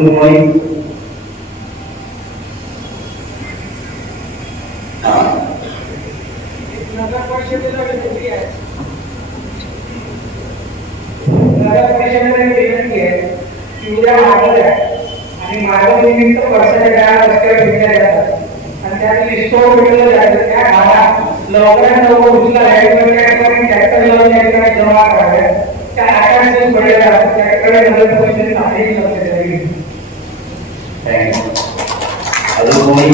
अजून नगर परिषदेला विनंती आहे, नगर परिषदेला विनंती आहे की उद्या मागं द्या आणि मागं निमित्त वर्षाच्या रस्त्यावर घेतल्या जातात आणि त्यात लिस्टवर भेटलं जातं. त्या भागात लवकरात लवकर उचला ट्रॅक्टर लावून त्या ठिकाणी जमा कराव्या. त्या आकाशात पडले जातात त्याकडे नगर परिषदेने आधीच लक्ष द्यावे. अजून कोणी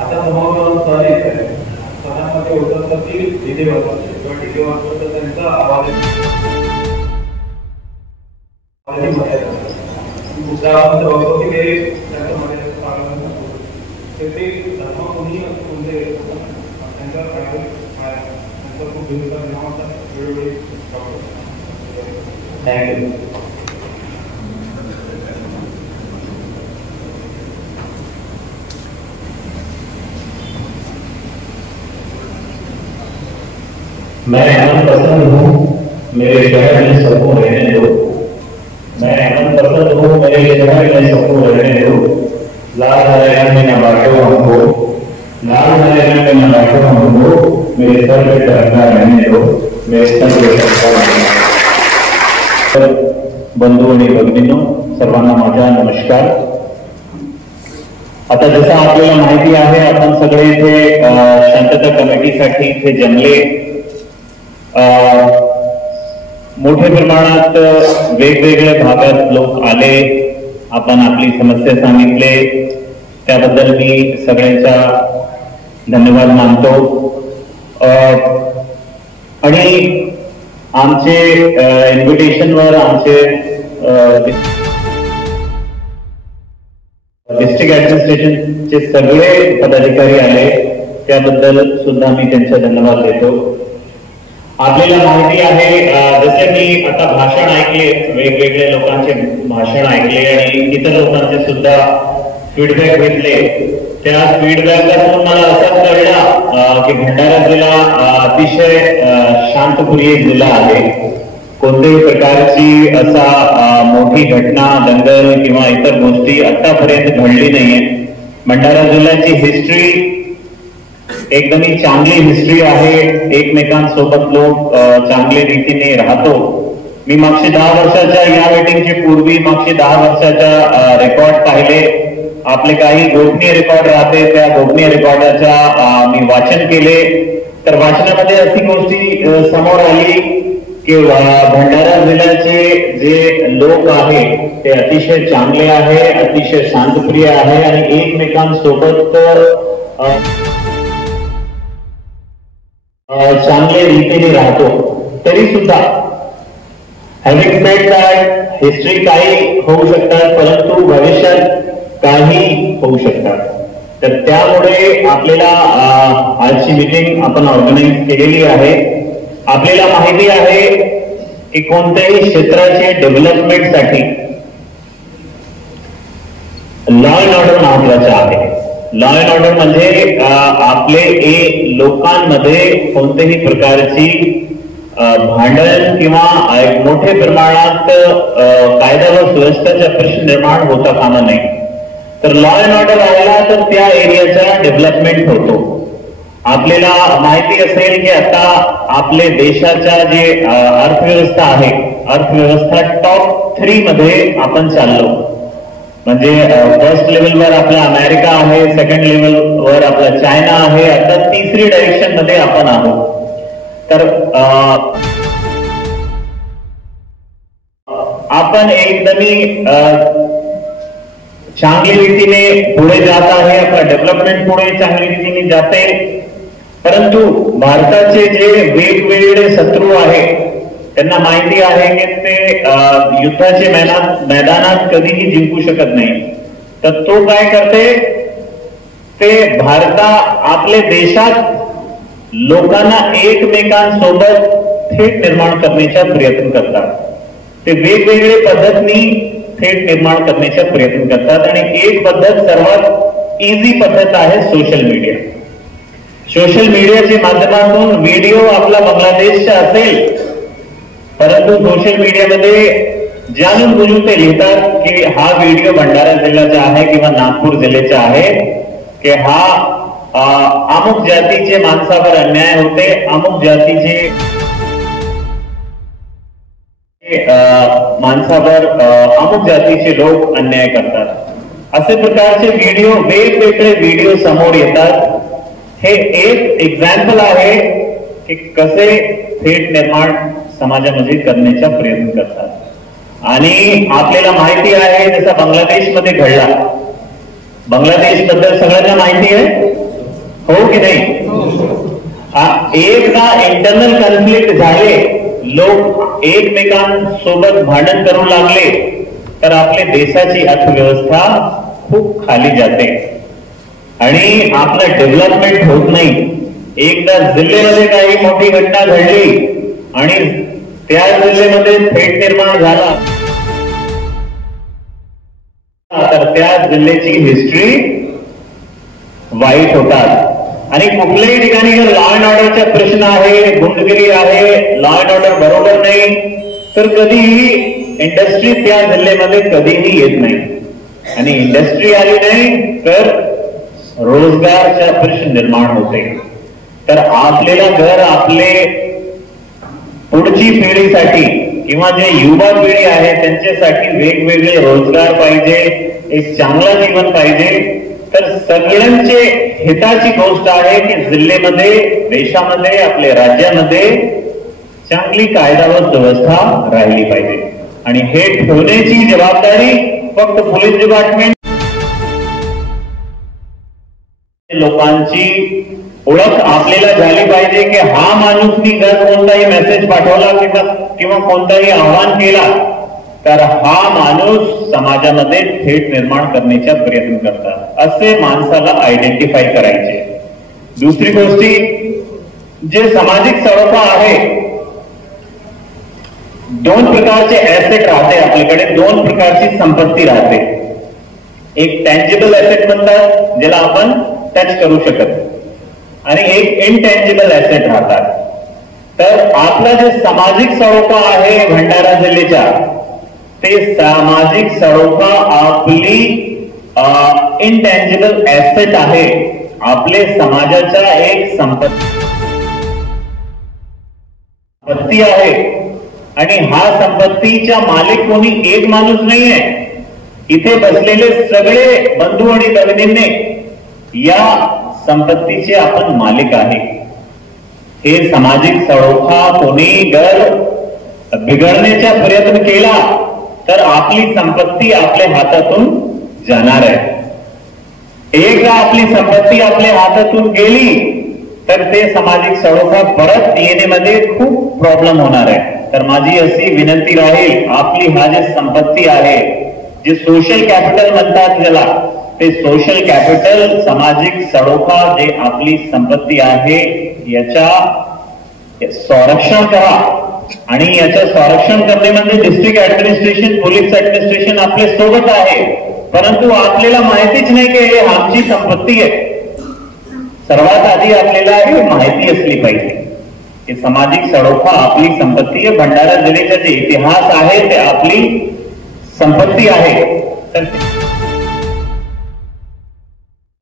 आता समोर सणामध्ये होतं तर ती डीजे वाजवते किंवा डीजे वाजवत तर त्यांचा आवाज भगवती ते त्यांच्या मध्ये धर्म कोणी म्हणजे त्यांचा खूप दिवसाचा नावाचा वेळोवेळी थँक्यू. मैं अमन पसंद हूँ, मेरे शहर में सबको रहने दो. मैं अमन पसंद हूँ, मेरे शहर में सबको रहने दो. लाल हरे रंग में न बांटो हमको, लाल हरे रंग में न बांटो हमको. मेरे सर पे तिरंगा रहने दो, मेरे सर पे तिरंगा रहने दो. बंधू आणि भगिनींनो, सर्वांना माझा नमस्कार. आता जसं आपल्याला माहिती आहे, आपण सगळे इथे शांतता कमिटीसाठी इथे जमले. मोठ्या प्रमाणात वेगवेगळ्या भागात लोक आले, आपण आपली समस्या सांगितले, त्याबद्दल मी सगळ्यांचा धन्यवाद मानतो. आणि आमचे इन्व्हिटेशनवर आमचे डिस्ट्रिक्ट ऍडमिनिस्ट्रेशनचे सगळे पदाधिकारी आले, त्याबद्दल सुद्धा मी त्यांचा धन्यवाद देतो. आपल्याला माहिती आहे, जसे मी आता भाषण ऐकले, वेगवेगळ्या लोकांचे भाषण ऐकले आणि इतर लोकांचे सुद्धा फीडबॅक घेतले. त्या फीडबॅकपासून मला असं कळलं की भंडारा जिल्हा अतिशय शांतप्रिय जिल्हा आहे. कोणत्याही प्रकारची असा मोठी घटना, दंगल किंवा इतर गोष्टी आतापर्यंत घडली नाहीये. भंडारा जिल्ह्याची हिस्ट्री एकदम चांगली हिस्ट्री आहे. एकमेकांसोबत लोक चांगल्या रीतीने राहतो. मी मागचे 10 वर्षाच्या या मीटिंगचे पूर्वी मागचे 10 वर्षाच्या रेकॉर्ड पाहिले. आपले काही गोपनीय रेकॉर्ड राहते, त्या गोपनीय रेकॉर्डाचा मी वाचन केले. तर वाचनामध्ये अशी गोष्टी समोर आली की भंडारा जिल्ह्याचे जे लोक आहे ते अतिशय चांगले आहे, अतिशय शांतप्रिय आहे आणि एकमेकांसोबत चांगल्या रीतीने राहतो. तरी सुद्धा हॅविंग सेड दॅट, हिस्ट्री काही होऊ शकतात, परंतु भविष्यात काही होऊ शकतात. तर त्यामुळे आपल्याला आजची मीटिंग आपण ऑर्गनाईज केलेली आहे. आपल्याला माहिती आहे की कोणत्याही क्षेत्राचे डेव्हलपमेंटसाठी लॉ अँड ऑर्डर महत्वाचा आहे. लॉ अँड ऑर्डर म्हणजे आपले लोकांमध्ये कोणत्याही प्रकारची भांडण किंवा मोठ्या प्रमाणात कायदा व सुव्यवस्थेचा प्रश्न निर्माण होता कामा नये. तर लॉ अँड ऑर्डर आला तर त्या एरियाचा डेव्हलपमेंट होतो. आपल्याला माहिती असेल की आता आपले देशाच्या जे अर्थव्यवस्था आहे, अर्थव्यवस्था टॉप 3 मध्ये आपण चाललो. म्हणजे फर्स्ट लेवलवर आपला अमेरिका आहे, सेकंड लेवलवर आपला चायना आहे, आता तिसरी डायरेक्शन मध्ये आपण आहोत. तर आपण एकदम चांगली रीतीने पुढे जात आहे. आपला डेव्हलपमेंट पुढे चांगली रीतीने जाते. परंतु भारताचे जे वेगवेगळे शत्रू आहेत त्यांना माहिती आहे की ते युद्धाचे मैदानात कधीही जिंकू शकत नाही. तर तो काय करते, ते आपल्या देशात लोकांना एकमेकांसोबत थेट निर्माण करण्याचा प्रयत्न करतात. ते वेगवेगळे पद्धतीने थेट निर्माण करण्याचा प्रयत्न करतात आणि एक पद्धत सर्वात इझी पद्धत आहे सोशल मीडिया. सोशल मीडियाच्या माध्यमातून व्हिडिओ आपला बांगलादेशचा असेल, परंतु सोशल मीडियामध्ये जाणून बुजून ते लिहितात की हा व्हिडिओ भंडारा जिल्ह्याचा आहे किंवा नागपूर जिल्ह्याचा आहे, की हा अमुक जातीचे माणसावर अन्याय होते, अमुक जातीचे माणसावर अमुक जातीचे लोक अन्याय करतात. असे प्रकारचे व्हिडिओ, वेगवेगळे व्हिडिओ समोर येतात. हे एक एक्झाम्पल आहे की कसे थेट निर्माण समाजामध्ये करण्याचा प्रयत्न करतात. आणि आपल्याला माहिती आहे जसा बांगलादेशमध्ये घडला, बांगलादेश बद्दल सगळ्यांना माहिती आहे, हो की नाही? एकदा इंटरनल कॉन्फ्लिक्ट झाले, लोक एकमेकांसोबत भांडण करू लागले, तर आपल्या देशाची अर्थव्यवस्था खूप खाली जाते आणि आपलं डेव्हलपमेंट होत नाही. एकदा जिल्ह्यामध्ये काही मोठी घटना घडली आणि त्या जिल्ह्यामध्ये थेट निर्माण झाला, तर त्या जिल्ह्याची हिस्ट्री वाईट होतात. आणि कुठल्याही ठिकाणी जर लॉ अँड ऑर्डरचा प्रश्न आहे, गुंडगिरी आहे, लॉ अँड ऑर्डर बरोबर नाही, तर कधीही इंडस्ट्री त्या जिल्ह्यामध्ये कधीही येत नाही. आणि इंडस्ट्री आली नाही तर रोजगारचा प्रश्न निर्माण होते. तर आपल्याला जर आपले पुढची पिढीसाठी किंवा जे युवा पिढी आहे त्यांच्यासाठी वेगवेगळे रोजगार पाहिजे, एक चांगला जीवन पाहिजे, तर सगळ्यांचे हिताची गोष्ट आहे की जिल्ह्यामध्ये, देशामध्ये, आपल्या राज्यामध्ये चांगली कायदा व व्यवस्था राहिली पाहिजे. आणि हे ठेवण्याची जबाबदारी फक्त पोलीस डिपार्टमेंट, लोकांची ओळख आपल्याला झाली पाहिजे की हा माणूसनी जर कोणताही मेसेज पाठवला किंवा कोणताही आवाहन केला तर हा माणूस समाजामध्ये थेट निर्माण करण्याचा प्रयत्न करतात, असे माणसाला आयडेंटिफाय करायचे. दुसरी गोष्टी, जे सामाजिक सळोखा आहे, दोन प्रकारचे ऍसेट राहते आपल्याकडे, दोन प्रकारची संपत्ती राहते. एक टँजिबल ऍसेट म्हणतात ज्याला आपण टच करू शकत, आणि एक इनटँजिबल ऍसेट राहतात. तर आपला जे सामाजिक सळोखा आहे भंडारा जिल्ह्याच्या, ते सामाजिक सळोखा आपली इनटँजिबल ऍसेट आहे, आपले समाजाच्या एक संपत्ती आहे. आणि हा संपत्तीच्या मालिक कोणी एक माणूस नाहीये, इथे बसलेले सगळे बंधू आणि भगिनींनी या संपत्तीचे आपण मालिक आहे. हे सामाजिक सळोखा कोणी जर बिघडण्याचा प्रयत्न केला तर आपली संपत्ती आपल्या हातातून जाणार आहे. एकदा आपली संपत्ती आपल्या हातातून गेली तर ते सामाजिक सळोखा परत येण्यामध्ये खूप प्रॉब्लेम होणार आहे. तर माझी अशी विनंती राहील, आपली हा जे संपत्ती आहे, जे सोशल कॅपिटल म्हणतात ज्याला, ते सोशल कॅपिटल, सामाजिक सळोखा जे आपली संपत्ती आहे याच्या संरक्षण करा. आणि याचं संरक्षण करणे म्हणजे डिस्ट्रिक्ट ऍडमिनिस्ट्रेशन, पोलीस ऍडमिनिस्ट्रेशन आपले सोबत आहे, परंतु आपल्याला माहितीच नाही की हे आमची संपत्ती आहे. सर्वात आधी आपल्याला ही माहिती असली पाहिजे की सामाजिक सळोखा आपली संपत्ती आहे. भंडारा जिल्ह्याचा जे इतिहास आहे ते आपली संपत्ती आहे. तर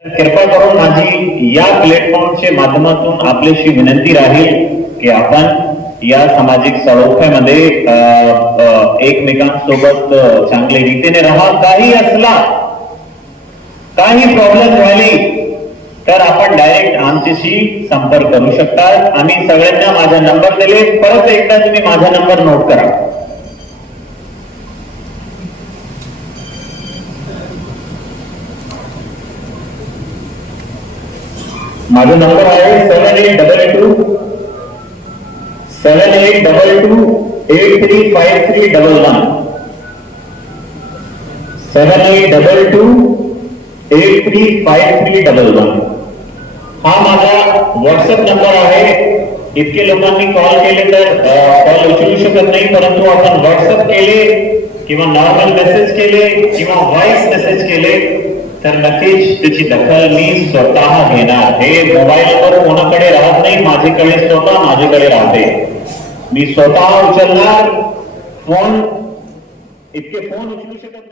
कृपा करून माझी या प्लॅटफॉर्मच्या माध्यमातून आपल्याशी विनंती राहील की आपण या सामाजिक सळोख्यामध्ये एकमेकांसोबत चांगल्या रीतीने राहा. काही असला, काही प्रॉब्लेम झाली तर आपण डायरेक्ट आमच्याशी संपर्क करू शकता. आम्ही सगळ्यांना माझा नंबर दिले, परत एकदा तुम्ही माझा नंबर नोट करा. माझा नंबर आहे 7822 835311 7822 835311. हा माझा व्हॉट्सअप नंबर आहे. इतके लोकांनी कॉल केले तर कॉल उचलू शकत नाही, परंतु आपण व्हॉट्सअप केले किंवा नॉर्मल मेसेज केले किंवा व्हॉइस मेसेज केले तर नक्कीच त्याची दखल मी स्वतः घेणार. हे मोबाईलवर कोणाकडे राहत नाही, माझ्याकडे स्वतः माझ्याकडे राहते. मी स्वतः उचलणार फोन. इतके फोन उचलू शकत